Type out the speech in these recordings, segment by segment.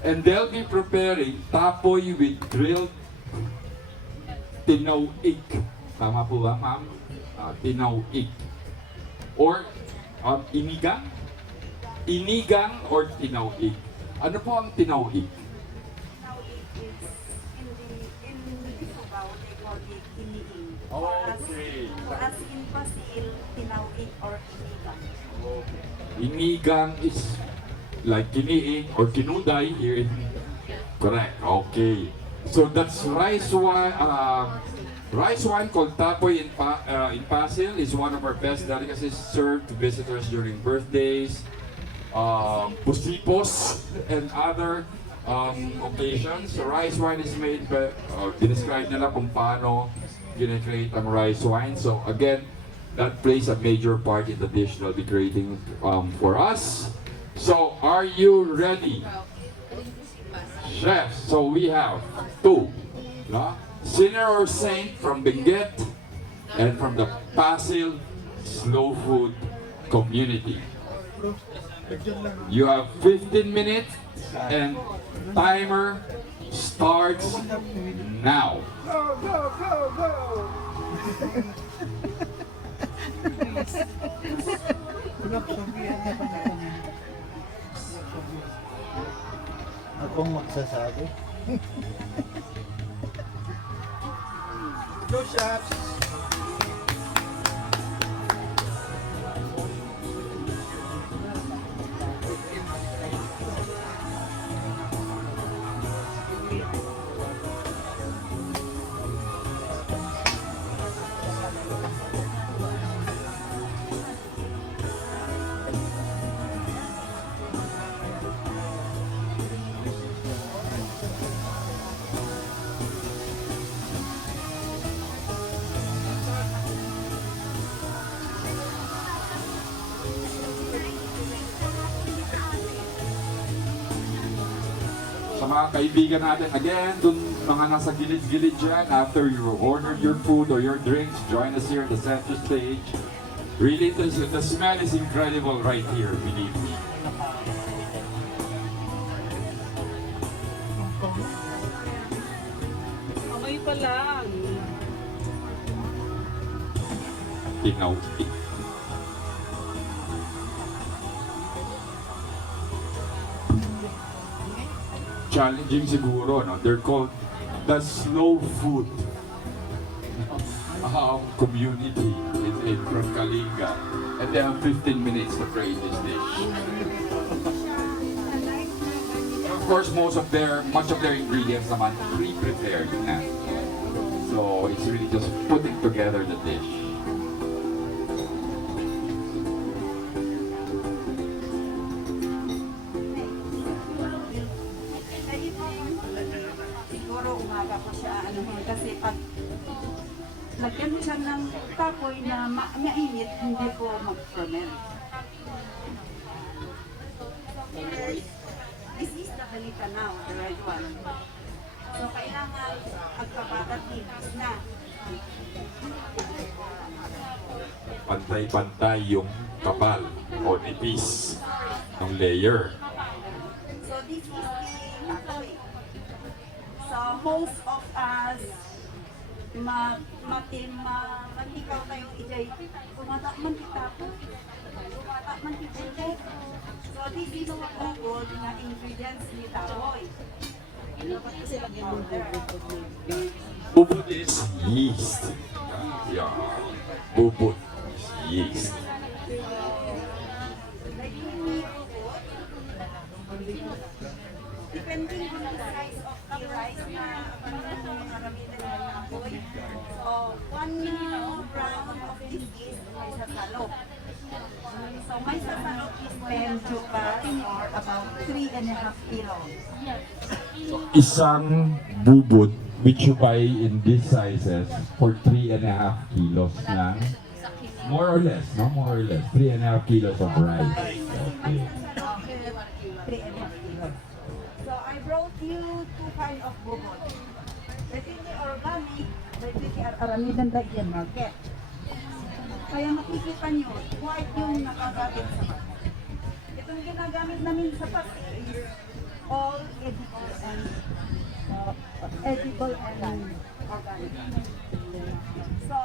And they'll be preparing tapoy with grilled tinaw-ik. Tama po ba, ma'am? Tinaw-ik. Or inigang? Inigang or tinaw-ik? Ano po ang tinaw-ik? Okay. As in Pasil, tinawid or inigang. Inigang is like kiniing or kinuday here in... Correct. Okay. So that's rice wine called tapoy in Pasil is one of our best delicacies served to visitors during birthdays, pusipos, and other occasions. So rice wine is made by, describe nila kung paano ginecreate ang rice wine. So again, that plays a major part in the dish they'll be creating for us. So are you ready? Chefs, so we have two, no? Sinner or Saint from Benguet and from the Pasil Slow Food Community. You have 15 minutes and timer starts now. Go, go, go, go! Akong magsasabi. Go shots! Sa mga kaibigan natin, again, dun mga nasa gilid-gilid dyan, after you ordered your food or your drinks, join us here at the center stage. Really, the smell is incredible right here, believe me. Amoy pa lang. Tinaw. Challenging siguro, no? They're called the slow food community in from Kalinga. And they have 15 minutes to create this dish. Of course, much of their ingredients naman pre-prepared na. So it's really just putting together the dish. Siguro umaga ko siya, kasi pag lagyan mo siya ng tapoy na mainit, hindi po mag-ferment. This is the halita now, the red one. So kailangan agkabatatibis na. Pantay-pantay yung kapal o nipis ng layer. So this is the tapoy. So most of us, matikaw tayong ijay, kumata man tapoy, kumata man ijay. So this is mga good na ingredients ni tapoy. Bubot is yeast. Yeah. Bubot is yeast. Depending on the size of the rice na karamihan ng tapoy. So 1 round of this is may sasalok. So may sasalok is 10 chupas or about 3.5 kilos. Isang bubot which you buy in these sizes for 3.5 kilos lang. More or less, no? More or less. 3.5 kilos of rice. Okay. 3.5 kilos. So I brought you two kind of bubot. Pwede organic, pwede aramidan tayo yan market. Kaya makikita nyo, white yung nakagamit sa market. Itong ginagamit namin sa pati, all egg edible and organic. So,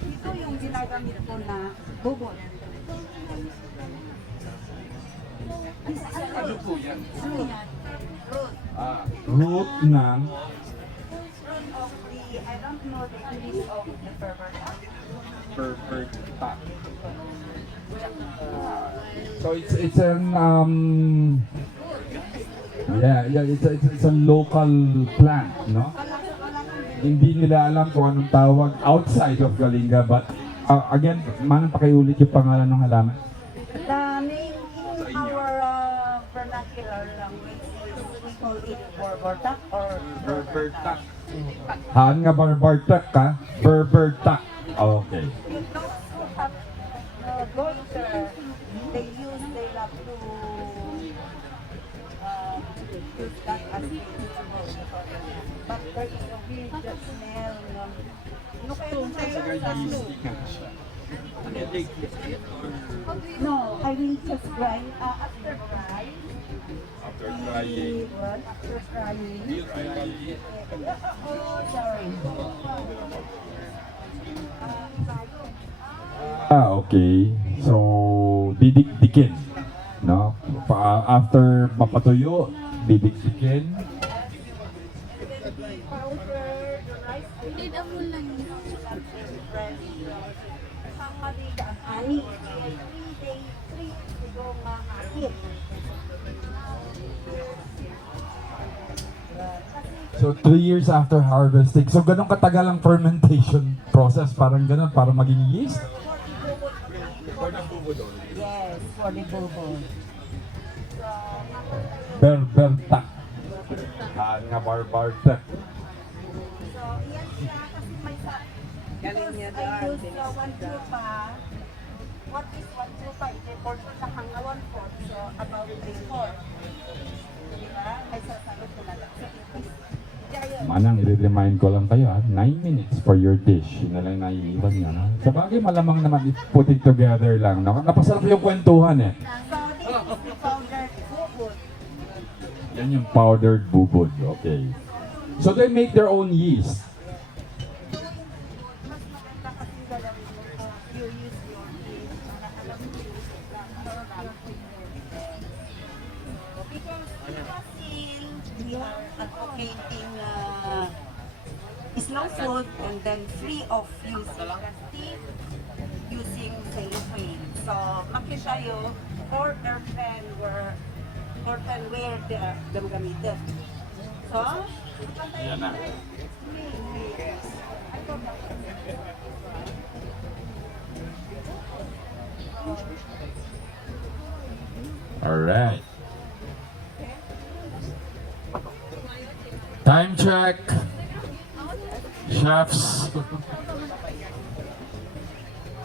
ito yung ginagamit ko na bubon. Ano po yan? Root. Root ng Root of the, I don't know the English of the Berberta. So it's an it's a local plant, no? Hindi nila alam kung anong tawag outside of Kalinga, but again, manang pakiulit yung pangalan ng halaman. The name in our vernacular language is we call it Borbortak or Berberta. Haan nga barbartak ka? Berberta. Okay. You also have goiter. They love to use that as vegetable. But there is a weird smell. No, no, I will just fry. After fry. After frying. What? After frying. Oh, sorry. Okay. So, didikdikin. No? After mapatuyo, didikdikin. Powder, the rice, I did a full lang. Ani, 3 days, 3 ago mahakit. So, 3 years after harvesting. So, ganun katagal ang fermentation process. Parang ganun, para maging yeast. Yes, for the bubon. Berberta. Nga barbarta. So, yan siya kasi may sa... Because I use 1 chupa. What is 1 chupa? I-portion na hanga 1/4. So, about 3/4. Diba? May sasagot ko na lang. So, it is Manang, i-remind ko lang kayo, 9 minutes for your dish. Yun na lang naiiwan nyo. No? Sa bagay, malamang naman put it together lang. No? Napasarap yung kwentuhan eh. So, this is the powdered bubon. Yan yung powdered bubod. Okay. So they make their own yeast. Mas maganda kasi galawin mo kung you use your yeast. Alam mo yung because still we are advocating slow food and then free of using plastic, using cellophane. So, makita yun, or earthenware them gamitin. So, Yan na. Alright. Time check. Chefs.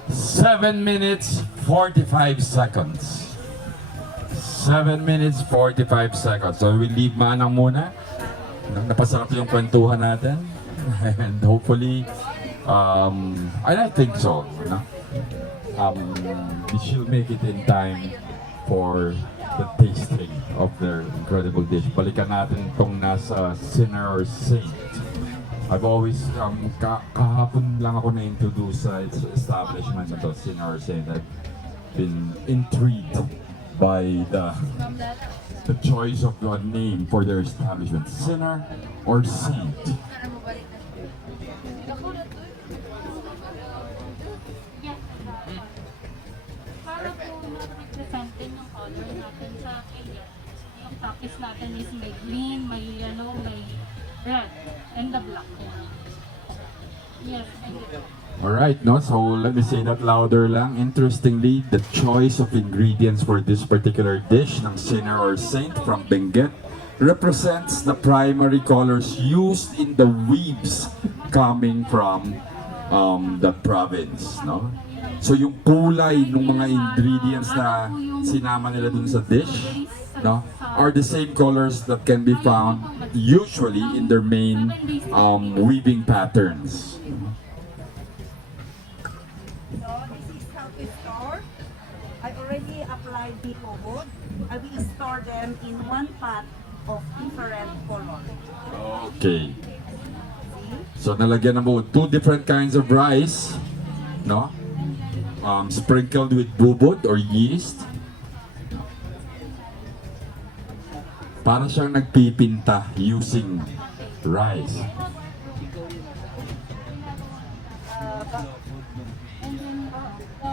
7 minutes 45 seconds. 7 minutes 45 seconds. So we leave Manang muna. Napasarap yung kwentuhan natin. And hopefully, and I think so. No? We should make it in time for the tasting of their incredible dish. Balikan natin itong nasa Sinner or Saint. I've always, kahapon lang ako na-introduce sa establishment na to, Sinner or Saint. I've been intrigued by the choice of the name for their establishment, Sinner or Saint. Para po ma-represent din yung color natin sa kaya. Yung practice natin is may green, may yellow, may red, and the black. Yes, thank you. Alright, no? So let me say that louder lang. Interestingly, the choice of ingredients for this particular dish ng Sinner or Saint from Benguet represents the primary colors used in the weaves coming from the province, no? So yung kulay ng mga ingredients na sinama nila dun sa dish, no, are the same colors that can be found usually in their main weaving patterns. So, this is how to store. I already applied the wood. I will store them in one pot of different color. Okay. So nalagyan mo 2 different kinds of rice, no? Sprinkled with bubod or yeast. Para siyang nagpipinta using rice. And then, yung sabi ko,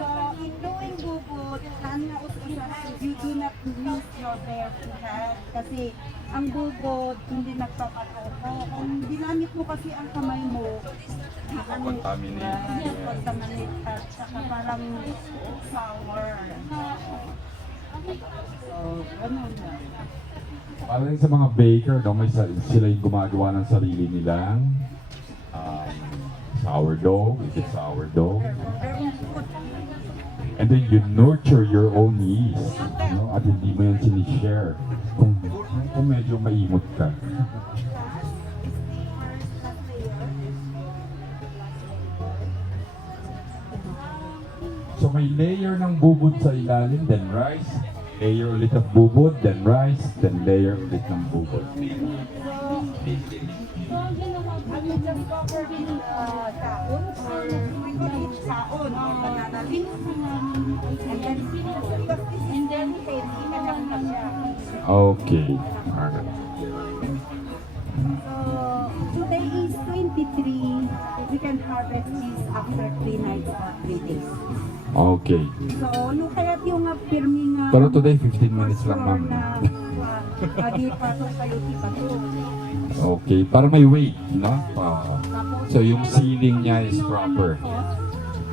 So, in doing bubod, you do not use your bare hand kasi ang bubod hindi nagpapatoko. Kung ginamit mo kasi ang kamay mo, Contaminate. contaminate at saka parang sour. So, ganun na. Para rin sa mga baker, no, sila yung gumagawa ng sarili nilang sourdough, is it sourdough? And then you nurture your own yeast, no? At hindi mo yan sinishare kung medyo maimot ka. So may layer ng bubod sa ilalim, then rice, layer ulit of bubod, then rice, then layer ulit ng bubod. so, ang ginawa ko, Ano just cover with saon or we call it saon or banana leaf. And then, because this is very heavy, nagkakam na siya. Okay. Alright. So, today is 23. We can harvest this after 3 nights or 3 days. Okay. So, yung kaya't yung pirmi nga... Pero today, 15 minutes lang, ma'am. Adi pa ito kayo pa ito. Okay, para may weight, no? So yung sealing niya is proper.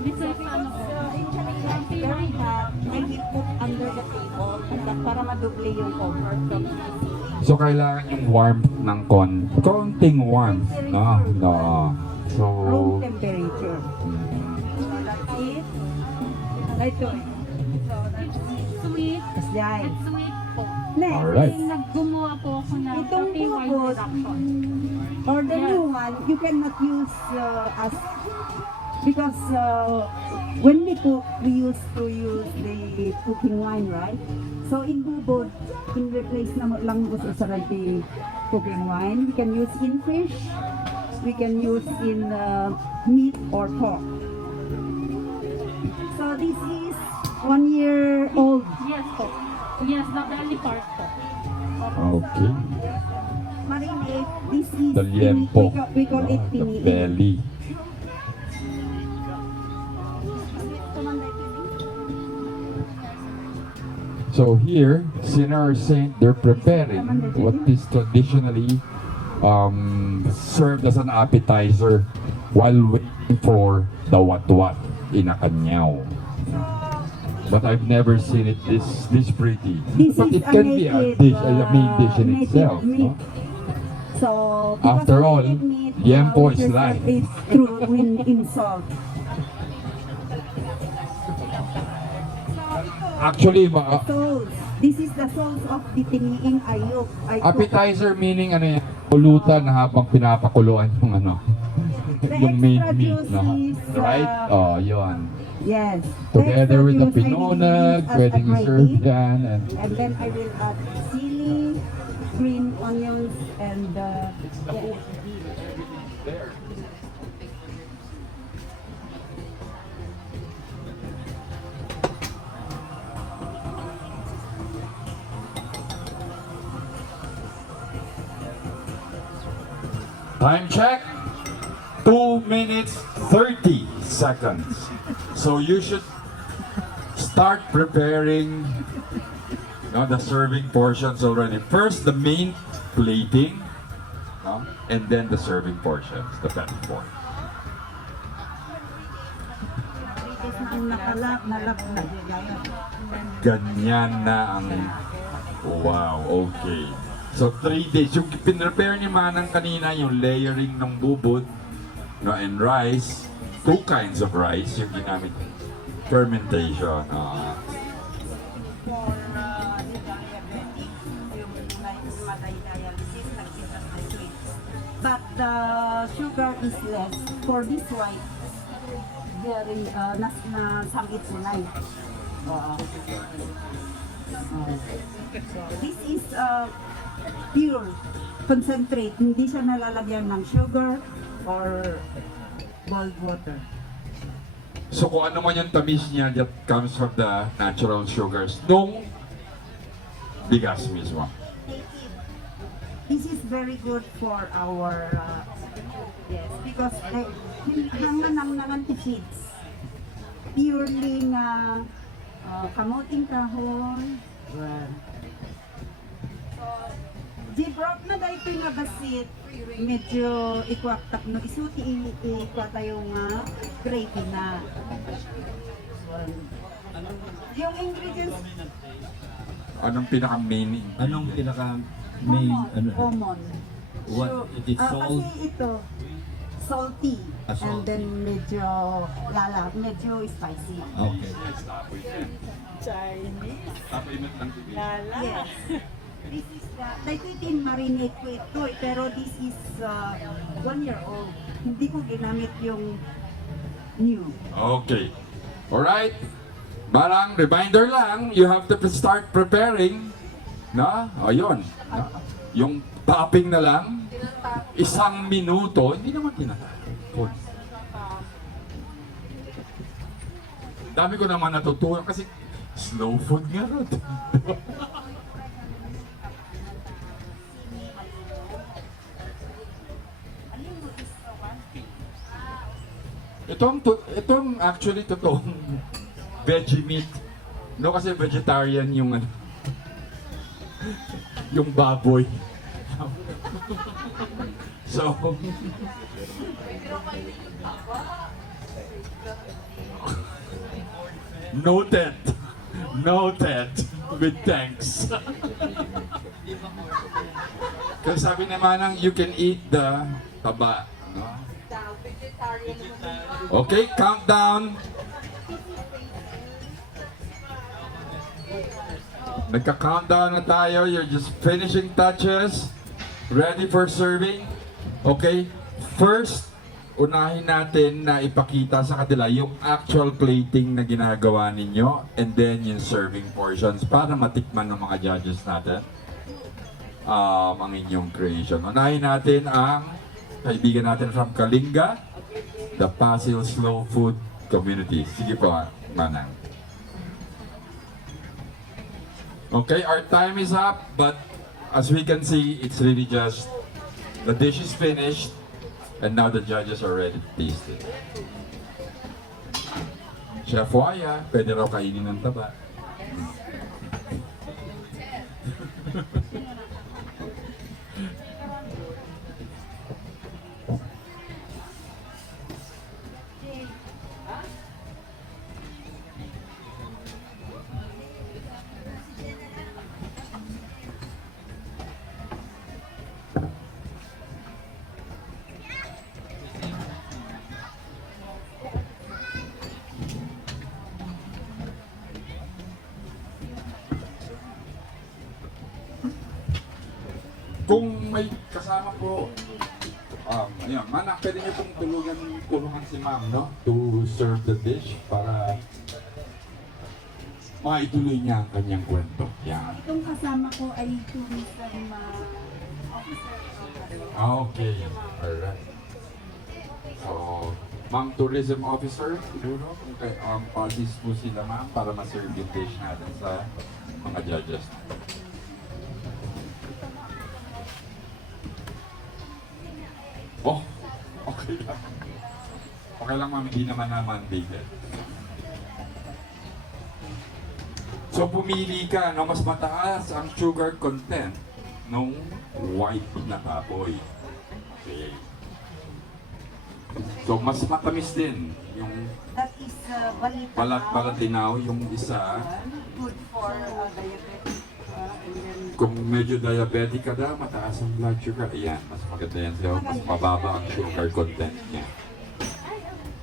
this is ano po, Very hot. I will put under the table para madoble yung cover from So kailangan yung warmth ng konting warmth, no? No. So, room temperature. So, that's it. Ito. So, that's it. sweet, That's right. at sweet po. Next. alright. Gumawa po ako ng Itong coffee wine bubod, production. or the new one, you cannot use as because when we cook, we used to use the cooking wine, right? So in bubod, in replace na lang gusto sa the cooking wine, we can use in fish, we can use in meat or pork. So this is 1 year old. Yes po. Yes, the belly part po. Okay. Marinade, this is The liempo. we call it The piniin. belly. So here, Sinner Saint, they're preparing what is traditionally served as an appetizer while waiting for the wat-wat in a kanyao. But I've never seen it this pretty. This But is it can be a dish, a main dish in native itself. meat. No? So, because After all, native meat, liempo we is preserve life. it through in salt. Actually, So, this is the sauce of the tiniing ayok. I cook. appetizer meaning ano yan, pulutan na habang pinapakuluan yung ano, yung main extra meat, no? juice is, Right? Oh, yun. Yes. Together with the extra juice I will pinonag, use as pwedeng my i-serve dip. yan. And then I will add chili, green onions, and Time check, 2 minutes 30 seconds. So you should start preparing the serving portions already. First, the main plating, and then the serving portions, the petty portion. nalap na. Ganyan na ang... Wow, okay. So 3 days. Yung pinrepare ni Manang kanina, yung layering ng bubod, no, and rice, 2 kinds of rice yung ginamit. Fermentation. For the diabetic, yung dialysis, nagsitas na sweet. But the sugar is less. For this white, very nasangit mo na. Oo. This is pure concentrate. Hindi siya nalalagyan ng sugar or boiled water. So kung ano man yung tamis niya that comes from the natural sugars nung bigas mismo. This is very good for our yes, because hangan ng anti-feeds. Purely nga kamuting kahoy. Gibrok na dahito nga basit, medyo ikwaktak no isuti ikwata yung gravy na. Yung ingredients Anong pinaka-main? Anong pinaka main ano? common. What it is salt? Kasi ito salty and Salty. then medyo medyo spicy. Okay. Yes. This is dahito itin marinate ko ito pero this is 1 year old. Hindi ko ginamit yung new. Okay. Alright. Parang reminder lang, you have to start preparing. Na? Ayun. Na? Yung topping na lang, 1 minuto, hindi naman tinatapon. Dami ko naman natutunan kasi slow food nga rin. Itong actually totoong veggie meat. No, kasi vegetarian yung ano, yung baboy. So, noted. Noted. With thanks. Kasi sabi naman ng you can eat the taba. No? Okay, countdown. Nagka-countdown na tayo. You're just finishing touches. Ready for serving. Okay, first, unahin natin na ipakita sa kanila yung actual plating na ginagawa ninyo and then yung serving portions para matikman ng mga judges natin ang inyong creation. Unahin natin ang kaibigan natin from Kalinga, the Pasil Slow Food Community. Sige po, Manang. Okay, our time is up, but as we can see, it's really just the dish is finished and now the judges are ready to taste it. Chef Waya, pwede raw kainin ng taba. Kung may kasama po, ayun, Manang, pwede niyo pong tulungan si ma'am, no? To serve the dish para maituloy niya ang kanyang kwento. Yan. Itong kasama ko ay tourism officer. Okay. Alright. So, ma'am tourism officer, siguro, okay, pasis po sila ma'am para ma-serve yung dish natin sa mga judges. Oh, okay lang. Okay lang ma'am, hindi naman mandated. So pumili ka, no, mas mataas ang sugar content nung white na baboy. Okay. So mas matamis din yung That is balat-balatinaw, yung isa. good for diabetes. And then Kung medyo diabetic ka daw, mataas ang blood sugar. Ayan, mas maganda yan sa'yo. Mas mababa ang sugar content niya.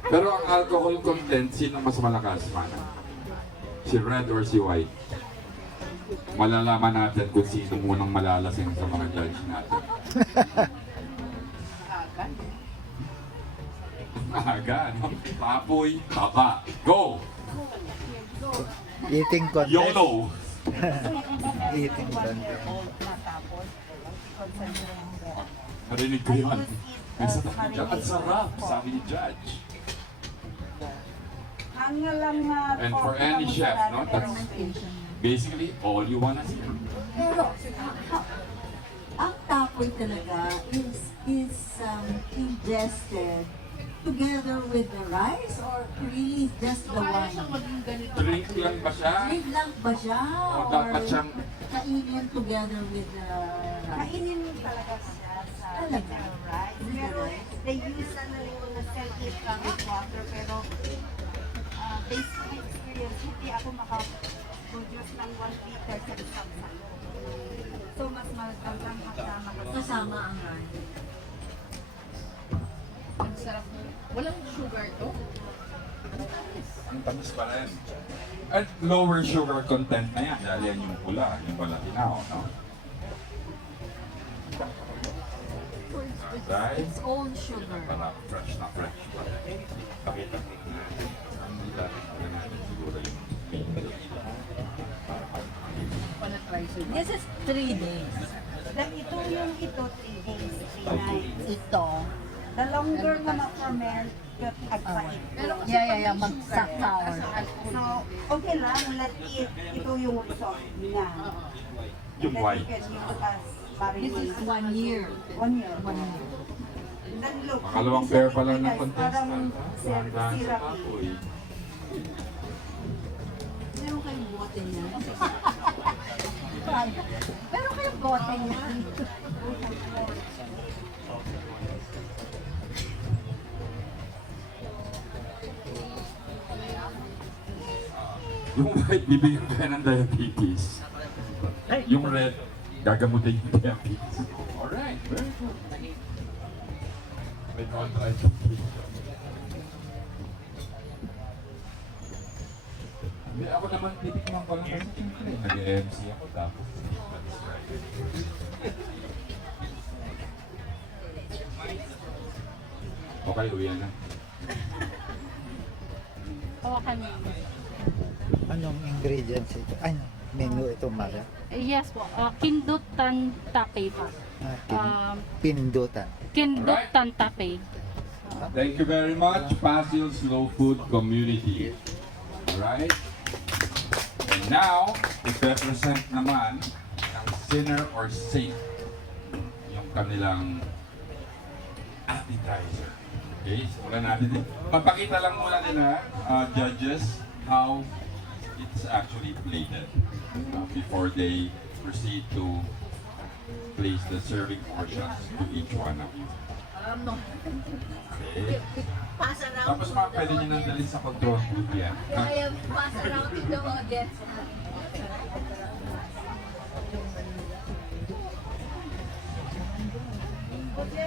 Pero ang alcohol content, sino mas malakas, Mana? Si red or si white? Malalaman natin kung sino munang malalasing sa mga judge natin. Aga, no? Papoy, taba. Go! Eating contest. YOLO! Eating contest. old na tapos concentrate. Marinig ko yun. May sabi niya, ang sarap, sabi ni Judge. Ang lang na And for any chef, no, that's basically all you wanna see. Pero, ang tapoy talaga is ingested together with the rice or really just the wine? Drink lang ba siya? Drink lang ba siya? O Or dapat siyang kainin together with the rice? Kainin talaga siya sa Talaga? rice. Pero they use ano yung sell it lang with water. Pero based on my experience, hindi ako makaproduce ng 1 liter sa isang salo. So mas magandang kasama kasi. Kasama ang rice. Ang sarap mo. Walang sugar to? ang tamis pa rin. At lower sugar content na yan. Dahil yan yung pula, yung palatinaw, no? Right? Its own sugar. Para fresh na fresh pa rin. Pakita ko na. Ang nila natin siguro yung Panatry siya. This is 3 days. Ito yung 3 days, 3 nights. Ito. The longer na ma-ferment, agpait. Yeah. Mag-sour. So, okay lang, let it, ito yung result niya. yung white. You can use as This is marinade. 1 year. 1 year. 1 year. Then look, Makalawang pair pa lang ng guys, contestant. parang Dahan sa syrupy. kapoy. Meron kayong bote niya. Meron kayong bote niya. Yung white, bibigyan kayo ng diabetes. Yung red, gagamutin yung diabetes. Alright, very good. May contraindication. Hindi, ako naman titikman ko lang kasi siyempre nag-MC ako tapos okay, uwi na. Hawakan niyo. Anong ingredients ito? Ay, menu ito, Mara. Yes po, kindutan tape po. Pindutan. Kindutan tape. Thank you very much, Passil Slow Food Community. Alright? And now, i-represent naman ng sinner or saint yung kanilang appetizer. Okay, simulan natin din. Papakita lang muna nila, judges, how it's actually plated before they proceed to place the serving portions to each one of you. Okay. Pass around. Tapos mga pwede nyo nang dalhin sa control booth yan. Pass around to the audience.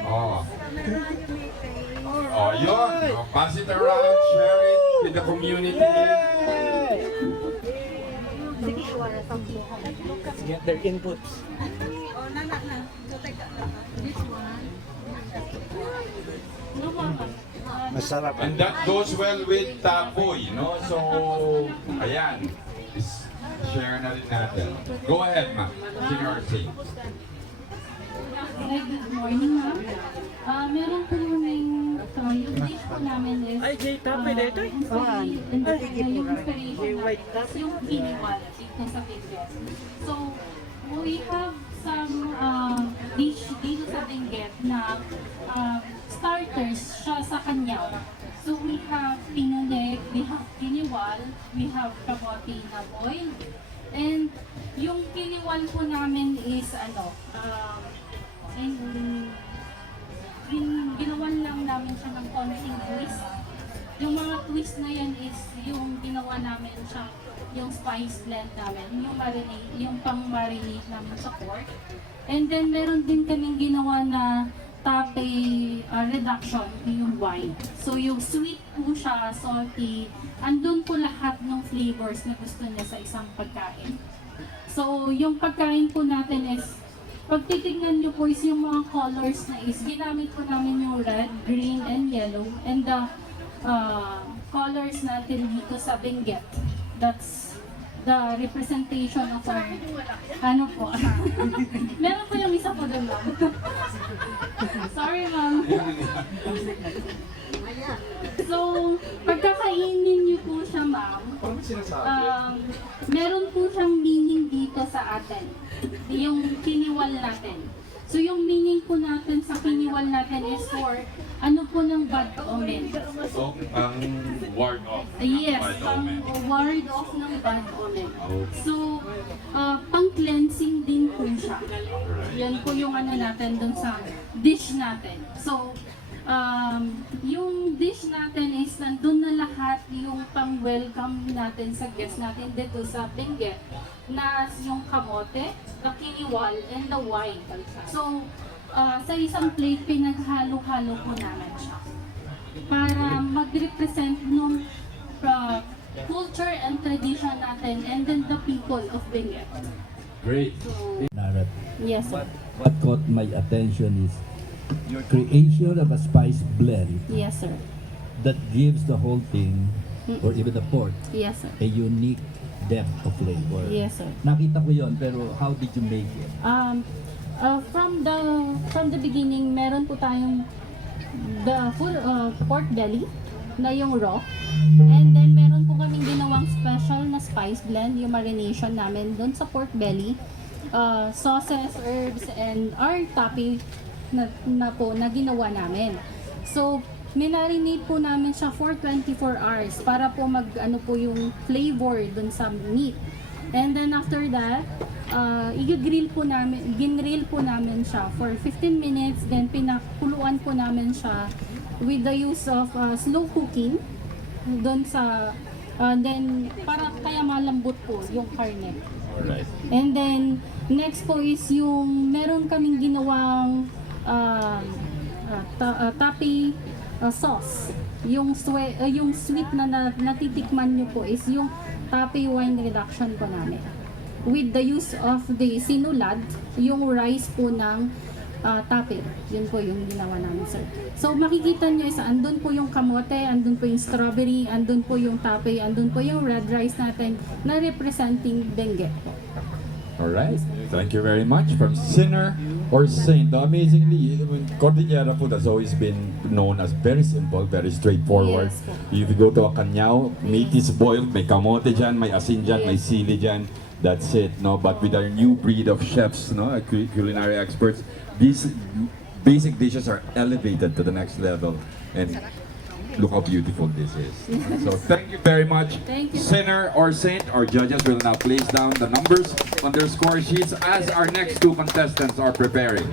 Oh. Oh, yun. Oh, pass it around, share it with the community. Sige, iwala sa buhay. Get their inputs. Oh, nanak na. So, teka lang. Masarap. And that goes well with tapoy, no? So, ayan. Share na rin natin. Go ahead, ma'am. Senior saint. Hi, good morning ma'am. Meron po kaming, yung dish po namin is, Ay, Jay, tapay na ito. yung inspiration natin is yung kiniwala dito sa Benguet. So, we have some dish dito sa Benguet na starters siya sa kanyaw. So, we have pinonek, we have kiniwal, we have kamote na boil, and yung kiniwal po namin is ginawan lang namin siya ng konting twist. Yung mga twist na yan is yung ginawa namin siya, yung spice blend namin, yung marinade, yung pang-marinade namin sa pork. And then meron din kaming ginawa na tape reduction, yung wine. So yung sweet po siya, salty, andun po lahat ng flavors na gusto niya sa isang pagkain. So yung pagkain po natin is, pag titignan nyo po is yung mga colors na is, ginamit po namin yung red, green, and yellow. And the colors natin dito sa Benguet That's the representation of our, ano po. Meron po yung isa po doon, ma'am. Sorry, ma'am. So, pagkakainin niyo po siya, ma'am, meron po siyang meaning dito sa atin. Yung kiniwal natin. So, yung meaning po natin sa kiniwal natin is for ano po ng bad omen. So, ang ward off. Yes, Bad pang omen. ward off ng bad omen. Okay. So, pang-cleansing din po siya. Yan po yung ano natin dun sa dish natin. So, yung dish natin is nandun na lahat yung pang-welcome natin sa guest natin dito sa Benguet na yung kamote, the kiniwal, and the wine. So, sa isang plate, pinaghalo-halo po namin siya para mag-represent nung culture and tradition natin and then the people of Benguet. Great. narrative. Yes, sir. What caught my attention is your creation of a spice blend Yes, sir. that gives the whole thing, or even the pork, Yes, sir. a unique depth of flavor. Yes, sir. Nakita ko yon, pero how did you make it? From the beginning, meron po tayong the full pork belly na yung raw. And then meron po kaming ginawang special na spice blend, yung marination namin doon sa pork belly. Sauces, herbs, and our tapi na ginawa namin. So, minarinate po namin siya for 24 hours para po ano po yung flavor dun sa meat. And then after that, ginrill po namin siya for 15 minutes, then pinakuluan po namin siya with the use of slow cooking dun sa then para kaya malambot po yung karne. Alright. And then next po is yung meron kaming ginawang tapi sauce. Yung sweet na natitikman nyo po is yung tapi wine reduction po namin. With the use of the sinulad, yung rice po ng tapi. Yun po yung ginawa namin, sir. So makikita nyo is andun po yung kamote, andun po yung strawberry, andun po yung tapi, andun po yung red rice natin na representing Benguet po. Alright, thank you very much. From sinner or saint. Now, amazingly, Cordillera food has always been known as very simple, very straightforward. Yes, po. If you go to a Canyao, meat is boiled, may kamote dyan, may asin dyan, may Yes. sili dyan. That's it, no? But with our new breed of chefs, no, culinary experts, these basic dishes are elevated to the next level. And look how beautiful this is. So thank you very much. Thank you. Sinner or saint, our judges will now place down the numbers on their score sheets as our next two contestants are preparing.